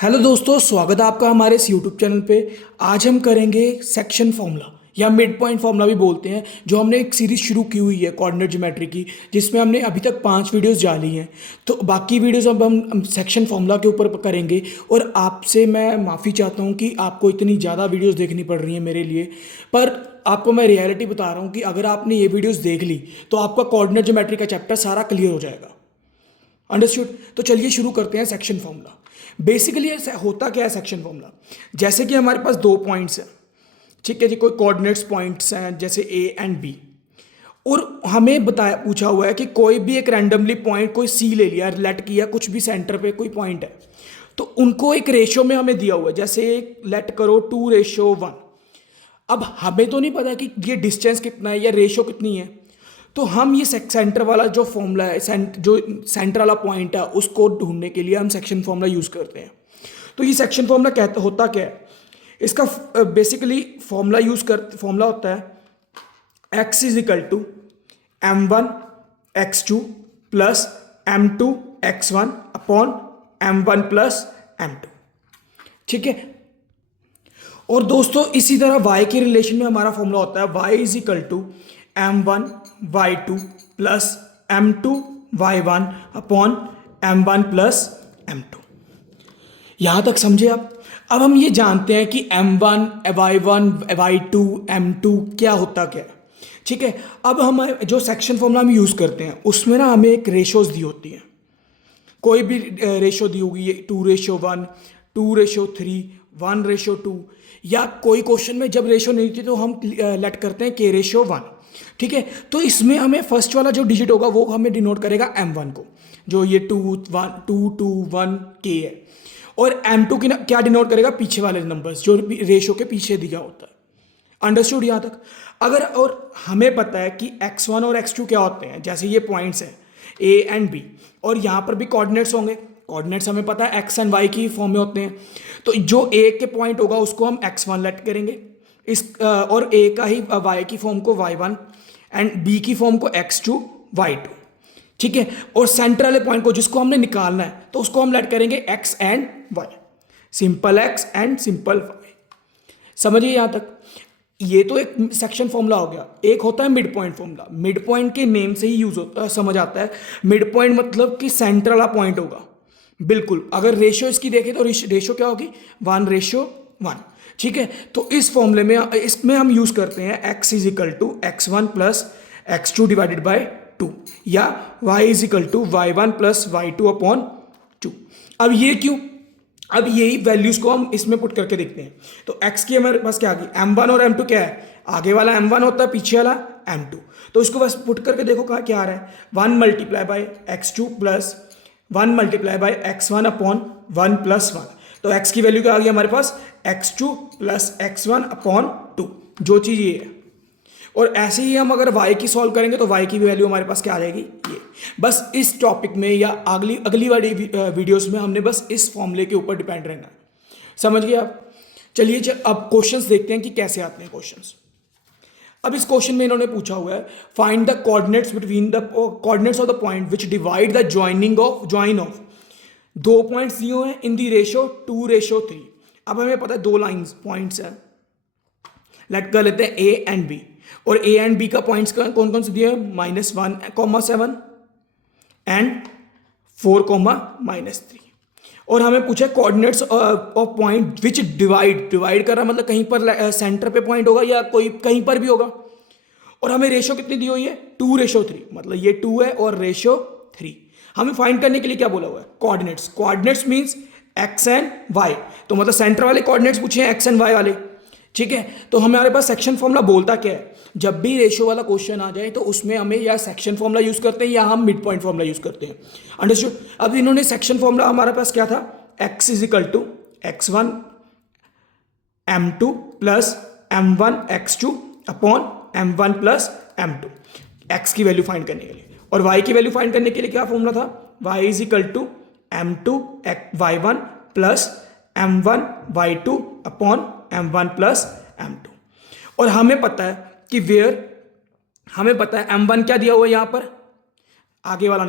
Hello दोस्तों, स्वागत है आपका हमारे इस यूट्यूब चैनल पे। आज हम करेंगे सेक्शन फॉर्मूला या मिड पॉइंट फॉर्मूला भी बोलते हैं, जो हमने एक सीरीज शुरू की हुई है कोऑर्डिनेट ज्योमेट्री की, जिसमें हमने अभी तक 5 वीडियोस डाली हैं। तो बाकी वीडियोस अब हम सेक्शन फॉर्मूला के ऊपर करेंगे। और आपसे मैं माफ़ी चाहता हूँ कि आपको इतनी ज़्यादा वीडियोज़ देखनी पड़ रही हैं मेरे लिए, पर आपको मैं रियलिटी बता रहा हूँ कि अगर आपने ये वीडियोज़ देख ली तो आपका कोऑर्डिनेट ज्योमेट्री का चैप्टर सारा क्लियर हो जाएगा। अंडरस्टूड। तो चलिए शुरू करते हैं सेक्शन फॉर्मूला। बेसिकली ऐसा होता क्या है सेक्शन फॉर्मूला? जैसे कि हमारे पास दो पॉइंट्स हैं, ठीक है जी, कोई कोऑर्डिनेट्स पॉइंट्स हैं जैसे ए एंड बी, और हमें बताया पूछा हुआ है कि कोई भी एक रैंडमली पॉइंट कोई सी ले लिया, लेट किया, कुछ भी सेंटर पे कोई पॉइंट है, तो उनको एक रेशो में हमें दिया हुआ है। जैसे लेट करो 2:1। अब हमें तो नहीं पता कि ये डिस्टेंस कितना है या रेशो कितनी है, तो हम ये सेंटर वाला जो फॉर्मूला है, जो सेंटर वाला पॉइंट है, उसको ढूंढने के लिए हम सेक्शन फॉर्मूला यूज़ करते हैं। तो ये सेक्शन फॉर्मूला कहता होता क्या है? इसका बेसिकली फॉर्मूला होता है x is equal to m1 x2 plus m2 x1 upon m1 plus m2। ठीक है। और दोस्तों इसी तरह y के रिलेशन में हमारा फॉर्मूला होता है y is equal to m1 y2 plus m2 y1 upon m1 plus m2। यहां तक समझे आप? अब हम ये जानते हैं कि m1 y1 y2 m2 क्या होता क्या है। ठीक है। अब हम जो सेक्शन फॉर्मूला हम यूज़ करते हैं उसमें ना हमें एक रेशोज दी होती हैं। कोई भी रेशो दी होगी, 2:1, 2:3, 1:2, या कोई क्वेश्चन में जब रेशो नहीं थी तो हम लेट करते हैं k:1। ठीक है। तो इसमें हमें फर्स्ट वाला जो डिजिट होगा वो हमें डिनोट करेगा m1 को, जो ये 2:1 k है, और m2 की क्या डिनोट करेगा? पीछे वाले नंबर्स जो रेशो के पीछे दिया होता है। अंडरस्टूड यहाँ तक? अगर और हमें पता है कि x1 और x2 क्या होते हैं, जैसे ये पॉइंट्स हैं a एंड b, और यहाँ पर भी कोऑर्डिनेट्स होंगे। कोऑर्डिनेट्स हमें पता है x एंड y की फॉर्म में होते हैं, तो जो a के पॉइंट होगा उसको हम x1 लेट करेंगे, और a का ही y की फॉर्म को y1 एंड b की फॉर्म को x2 y2। ठीक है। और सेंटर वाले पॉइंट को जिसको हमने निकालना है तो उसको हम लेट करेंगे x and y, simple x and simple y। समझिए यहां तक? ये तो एक सेक्शन फॉर्मूला हो गया। एक होता है mid point formula. Mid point के नेम से ही यूज होता समझ आता है। मिड पॉइंट मतलब कि सेंटर वाला पॉइंट होगा। बिल्कुल। अगर रेशियो इसकी देखें तो रेशियो क्या होगी? 1:1। ठीक है। तो इस फॉर्मूले में इसमें हम यूज करते हैं x is equal to x1 plus x2 divided by 2, या y is equal to y1 plus y2 upon 2। अब ये क्यों? अब यही वैल्यूज को हम इसमें पुट करके देखते हैं। तो x की हमारे पास क्या आ गई? m1 और m2 क्या है? आगे वाला m1 होता है, पीछे वाला m2। तो इसको बस पुट करके देखो कहाँ क्या आ रहा है? 1 multiply by x2 plus 1 multiply by x1 upon 1 plus 1। तो x की वैल्यू क्या आ गई हमारे पास? x2 प्लस x1 अपॉन 2, जो चीज़ ये है। और ऐसे ही हम अगर y की सॉल्व करेंगे तो y की वैल्यू हमारे पास क्या आ जाएगी? ये। बस इस टॉपिक में या अगली अगली वाली वीडियोस में हमने बस इस फॉर्मूले के ऊपर डिपेंड रहना है। समझ गए आप? चलिए अब क्वेश्चंस देखते हैं कि कैसे आते हैं क्वेश्चंस। अब इस क्वेश्चन में इन्होंने पूछा हुआ है, find the coordinates between the coordinates of the point which divide the join of दो पॉइंट्स दिए हुए हैं इन दी रेशो 2:3। अब हमें पता है दो लाइंस पॉइंट्स हैं, लेट कर लेते हैं ए एंड बी, और ए एंड बी का पॉइंट्स कौन कौन से दिए हैं? -1, 7 एंड 4, -3। और हमें पूछा coordinates of point which divide कर रहा मतलब कहीं पर सेंटर पे पॉइंट होगा या कोई कहीं पर भी होगा। और हमें रेशो कितनी दी हुई है? 2:3, मतलब ये 2 है और रेशो 3। हमें फाइंड करने के लिए क्या बोला हुआ है? Coordinates. Coordinates means X and Y, तो मतलब सेंटर वाले कोऑर्डिनेट्स पूछे हैं, एक्स एंड वाई वाले। ठीक है। तो हमारे पास सेक्शन फॉर्मूला बोलता क्या है? जब भी रेशो वाला क्वेश्चन आ जाए तो उसमें हमें या सेक्शन फॉर्मूला यूज करते हैं या हम मिड पॉइंट फॉर्मूला यूज करते हैं। अंडरस्टूड? अब इन्होंने सेक्शन फॉर्मूला हमारे पास क्या था? x is equal to x1 m2 plus m1 x2 upon m1 plus m2, x की वैल्यू फाइंड करने के लिए। और y की वैल्यू फाइंड करने के लिए क्या फॉर्मूला था? y is equal to m2 y1 plus m1 y2 upon m1 plus m2। और हमें पता है कि हमें पता है m1 क्या दिया हुआ है यहाँ पर? आगे वाला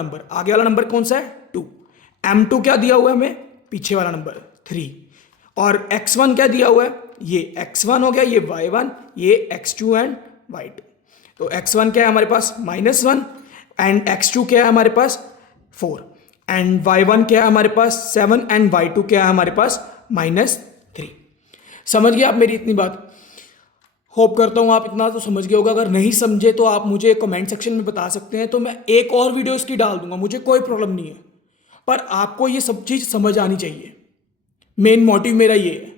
नंबर कौन सा है? 2। m2 क्या दिया हुआ है हमें? पीछे वाला नंबर 3, और x1 क्या दिया हुआ है, ये x1 हो गया, ये y1, ये x2 एंड y2। तो x1 क्या है हमारे पास -1 एंड x2 क्या है हमारे पास 4 एंड y1 क्या है हमारे पास 7 एंड y2 क्या है हमारे पास -3। समझ गए आप मेरी इतनी बात? होप करता हूँ आप इतना तो समझ गए होगा। अगर नहीं समझे तो आप मुझे कमेंट सेक्शन में बता सकते हैं, तो मैं एक और वीडियो इसकी डाल दूंगा, मुझे कोई प्रॉब्लम नहीं है। पर आपको ये सब चीज़ समझ आनी चाहिए, मेन मोटिव मेरा ये है।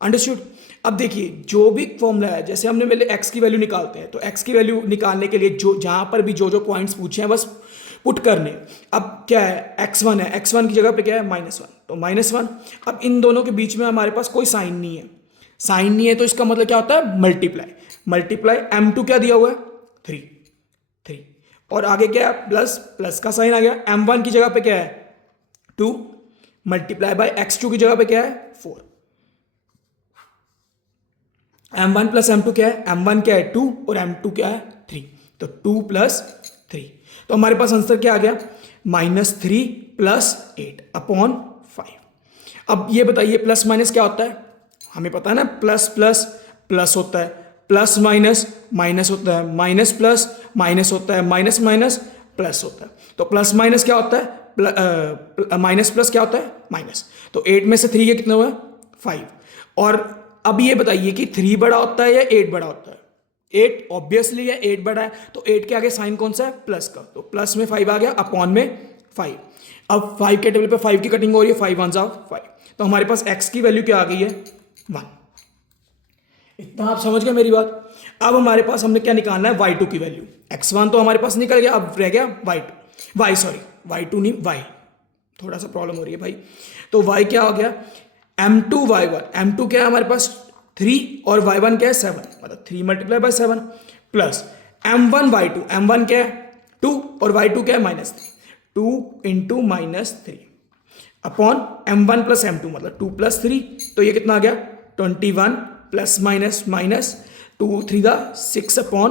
अंडरस्टूड? अब देखिए जो भी फॉर्मूला है, जैसे हमने पहले एक्स की वैल्यू निकालते हैं, तो एक्स की वैल्यू निकालने के लिए जो जहाँ पर भी जो पॉइंट्स पूछे हैं बस पुट करने। अब क्या है, x1 है, x1 की जगह पे क्या है -1, तो -1। अब इन दोनों के बीच में हमारे पास कोई साइन नहीं है, साइन नहीं है तो इसका मतलब क्या होता है, मल्टीप्लाई m2 क्या दिया हुआ है 3, और आगे क्या है प्लस का साइन आ गया। m1 की जगह पे क्या है 2 मल्टीप्लाई बाय x2 की जगह पे क्या है 4। m1 प्लस m2 क्या है, m1 क्या है 2 और m2 क्या है 3, तो 2 + 3, तो हमारे पास आंसर क्या आ गया -3 + 8 अपॉन 5। अब ये बताइए प्लस माइनस क्या होता है, हमें पता है ना, प्लस प्लस प्लस होता है, प्लस माइनस माइनस होता है, माइनस प्लस माइनस होता है, माइनस माइनस प्लस होता है। तो प्लस माइनस क्या होता है, माइनस प्लस क्या होता है माइनस। तो 8 में से 3 के कितने हुए 5। और अब ये बताइए कि 3 बड़ा होता है या 8 बड़ा होता है, 8 ऑब्वियसली है, 8 बड़ा है, तो 8 के आगे साइन कौन सा है प्लस का, तो प्लस में 5 आ गया अपॉन में 5। अब 5 के टेबल पे 5 की कटिंग हो रही है, 5 1 5, तो हमारे पास x की वैल्यू क्या आ गई है 1। इतना आप समझ गए मेरी बात? अब हमारे पास हमने क्या निकालना है, y2 की वैल्यू। x1 तो हमारे पास निकल गया, अब रह गया y2 नहीं y, थोड़ा सा प्रॉब्लम हो रही है भाई। तो y क्या हो गया m2 y1, m2 क्या है हमारे पास 3 और y1 क्या है 7, मतलब 3 × 7 प्लस m1 y2, m1 क्या है 2 और y2 क्या है -3, 2 × -3 अपॉन m1 + m2 मतलब 2 + 3, तो ये कितना आ गया 21 प्लस माइनस 2 3 6 अपॉन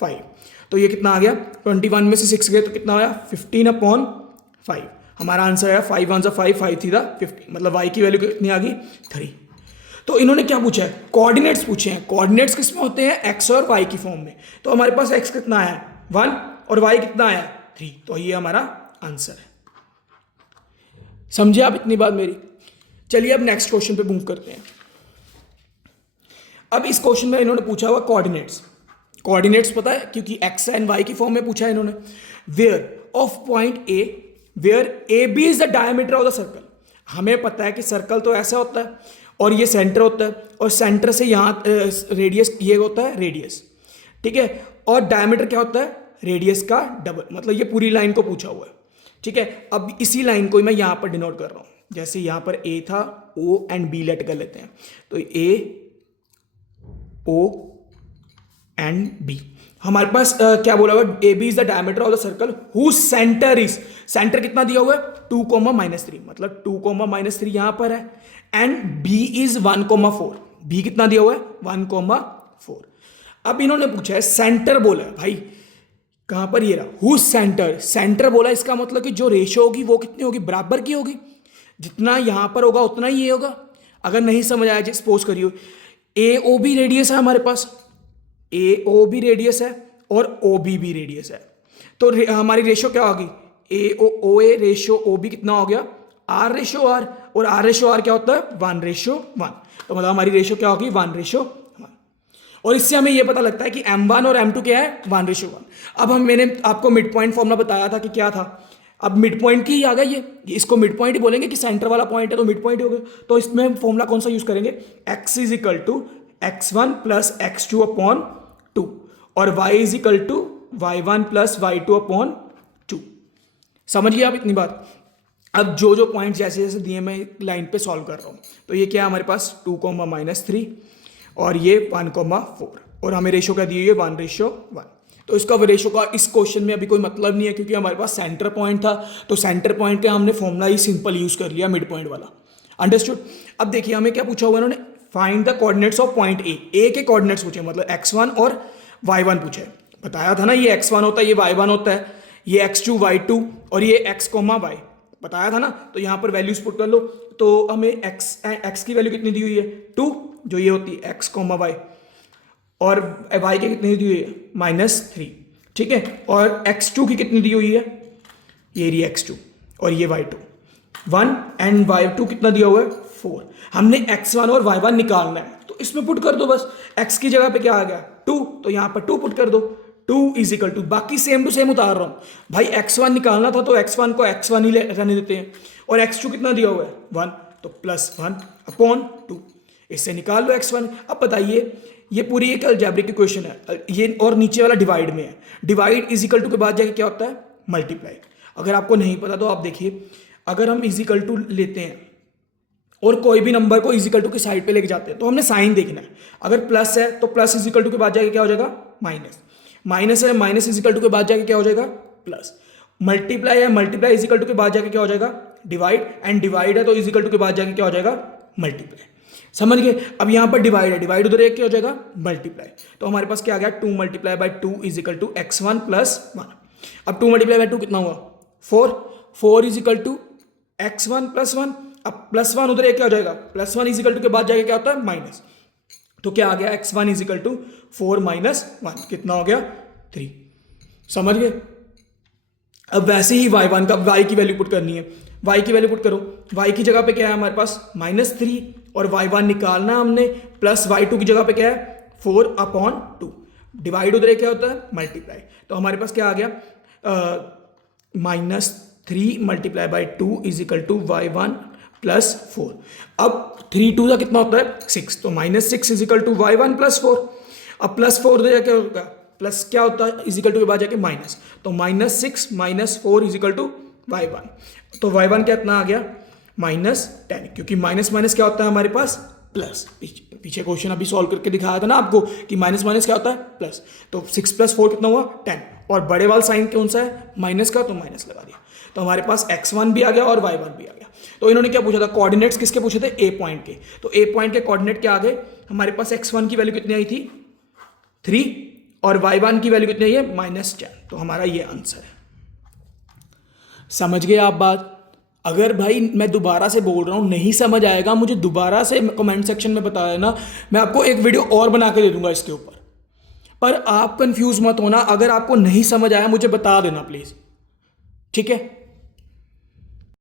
5, तो ये कितना आ गया 21 में से 6 गए तो कितना आया 15 अपॉन 5। हमारा आंसर आया 5 1 5 5 3 15, मतलब y की वैल्यू कितनी आ गई 3। तो इन्होंने क्या पूछा है, कोऑर्डिनेट्स पूछे हैं। कोऑर्डिनेट्स किस में होते हैं, x और y की फॉर्म में। तो हमारे पास x कितना आया 1 और y कितना आया 3, तो ये हमारा आंसर है। समझे आप इतनी बात मेरी? चलिए अब नेक्स्ट क्वेश्चन पे मूव करते हैं। अब इस क्वेश्चन में इन्होंने पूछा हुआ कोऑर्डिनेट्स पता है, क्योंकि x एंड y की फॉर्म में पूछा है इन्होंने। Where of point A, where A B is the diameter of the circle. हमें पता है कि सर्कल तो ऐसा होता है और ये सेंटर होता है, और सेंटर से यहाँ रेडियस ये होता है रेडियस, ठीक है, और डायमीटर क्या होता है रेडियस का डबल, मतलब ये पूरी लाइन को पूछा हुआ है, ठीक है। अब इसी लाइन को मैं यहाँ पर डिनोट कर रहा हूँ, जैसे यहाँ पर ए था, ओ एंड बी लेट कर लेते हैं, तो ए ओ एंड बी। हमारे पास क्या बोला हुआ, A B is the diameter of the circle whose centre is, centre कितना दिया हुआ है 2, -3, मतलब 2, -3 यहां पर है, एंड बी इज 1, 4, बी कितना दिया हुआ है 1, 4। अब इन्होंने पूछा है सेंटर बोला है भाई, कहां पर ये रहा हुज सेंटर बोला, इसका मतलब कि जो रेशो होगी वो कितनी होगी बराबर की होगी, जितना यहां पर होगा उतना ही ये होगा। अगर नहीं समझ आया, सपोज करिए ए ओ बी रेडियस है हमारे पास, ए ओ बी रेडियस है और ओ बी भी रेडियस है, तो हमारी रेशो क्या होगी ए ओ ए रेशो ओ बी कितना हो गया आर रेशो आर, और आर रेशो आर क्या होता है 1:1, तो मतलब हमारी रेशो क्या होगी 1:1। और इससे हमें यह पता लगता है कि m1 और m2 क्या है 1:1। अब मैंने आपको मिड पॉइंट फॉर्मूला बताया था कि क्या था, अब मिड पॉइंट की ही आ गई ये, इसको मिड पॉइंट ही बोलेंगे कि सेंटर वाला पॉइंट है तो मिड पॉइंट ही हो गया। तो इसमें फॉर्मूला कौन सा यूज करेंगे, x = x1 + x2 अपॉन 2 और y = y1 + y2 अपॉन 2। समझ गए आप इतनी बात? अब जो पॉइंट जैसे जैसे दिए मैं लाइन पे सॉल्व कर रहा हूँ, तो ये क्या है हमारे पास 2, -3 और ये 1, 4, और हमें रेशो क्या दी हुई है 1:1। तो इसका रेशो का इस क्वेश्चन में अभी कोई मतलब नहीं है, क्योंकि हमारे पास सेंटर पॉइंट था, तो सेंटर पॉइंट का हमने फॉर्मूला ही सिंपल यूज कर लिया मिड पॉइंट वाला। अंडरस्टूड? अब देखिए हमें क्या पूछा हुआ इन्होंने, find the coordinates of point ए के कोऑर्डिनेट्स पूछे, मतलब x1 और y1 पूछे। बताया था ना ये x1 होता है, ये y1 होता है, ये x2 y2 और ये x, y बताया था ना। तो यहाँ पर वैल्यूज पुट कर लो, तो हमें एक्स की वैल्यू कितनी दी हुई है 2, जो ये होती है एक्स कॉमा वाई, और वाई की कितनी दी हुई है -3, ठीक है। और x2 की कितनी दी हुई है, ये रही x2 और ये y2, 1 एंड y2 कितना दिया हुआ है 4। हमने x1 और y1 निकालना है, तो इसमें पुट कर दो बस। x की जगह पे क्या आ गया 2, तो यहां पर 2 पुट कर दो। 2 इज इक्वल टू, बाकी सेम टू सेम उतार रहा हूं भाई, x1 निकालना था तो x1 को x1 ही रहने देते हैं, और x2 कितना दिया हुआ है 1, तो +1 अपॉन 2, इससे निकाल लो x1। अब बताइए, ये पूरी एक अलजेब्रिक इक्वेशन है, ये और नीचे वाला डिवाइड में है। डिवाइड इज इक्वल टू के बाद जाके क्या होता है मल्टीप्लाई। अगर आपको नहीं पता तो आप देखिए, अगर हम इज इक्वल टू लेते हैं और कोई भी नंबर को इज इक्वल टू की साइड पे लेके जाते हैं, तो हमने साइन देखना है। अगर प्लस है तो प्लस इज इक्वल टू के बाद जाके क्या हो जाएगा माइनस, माइनस है माइनस इज इक्वल टू के बाद जाके क्या हो जाएगा प्लस, मल्टीप्लाई है मल्टीप्लाई इज इक्वल टू के बाद जाके क्या हो जाएगा डिवाइड, एंड डिवाइड है तो इज इक्वल टू के बाद जाके क्या हो जाएगा मल्टीप्लाई। समझ गए। अब यहां पर डिवाइड है, डिवाइड उधर एक क्या हो जाएगा मल्टीप्लाई, तो हमारे पास क्या आ गया 2 × 2 इज इक्वल टू x1 + 1। अब 2 × 2 कितना हुआ 4, 4 इज इक्वल टू x1 + 1। अब +1 उधर एक क्या हो जाएगा +1 इज इक्वल टू के बाद जाके क्या होता है माइनस, तो क्या आ गया x1 इज इक्वल टू 4 - 1, कितना हो गया 3। समझ गए। अब वैसे ही y1 का y की वैल्यू पुट करनी है, y की वैल्यू पुट करो। y की जगह पे क्या है हमारे पास -3, और y1 निकालना हमने, प्लस y2 की जगह पे क्या है 4/2, डिवाइड उधर क्या होता है मल्टीप्लाई, तो हमारे पास क्या आ गया -3 × 2 इज इक्वल टू y1 + 4। अब 3 2 का कितना होता है 6, तो -6 इज इक्वल टू y1 + 4। अब +4 उधर क्या होगा, प्लस क्या होता है इज इक्वल टू के बाद जाके माइनस, तो -6 - 4 इज इक्वल टू y1, तो y1 कितना आ गया -10, क्योंकि माइनस माइनस क्या होता है हमारे पास प्लस। पीछे क्वेश्चन अभी सॉल्व करके दिखाया था ना आपको कि माइनस माइनस क्या होता है प्लस, तो 6 + 4 कितना हुआ 10, और बड़े वाला साइन कौन सा है माइनस का, तो माइनस लगा दिया, तो हमारे पास x1 भी आ गया और y1 भी आ गया। तो इन्होंने क्या पूछा था कोऑर्डिनेट्स किसके पूछे थे a पॉइंट के, तो a पॉइंट के कोऑर्डिनेट क्या आ गए हमारे पास, x1 की वैल्यू कितनी आई थी 3 और y1 की वैल्यू कितनी आई है -10, तो हमारा ये आंसर है। समझ गए आप बात। अगर भाई मैं दोबारा से बोल रहा हूँ नहीं समझ आएगा, मुझे दोबारा से कमेंट सेक्शन में बता देना, मैं आपको एक वीडियो और बना के दे दूंगा इसके ऊपर। पर आप कंफ्यूज मत होना, अगर आपको नहीं समझ आया मुझे बता देना प्लीज़, ठीक है।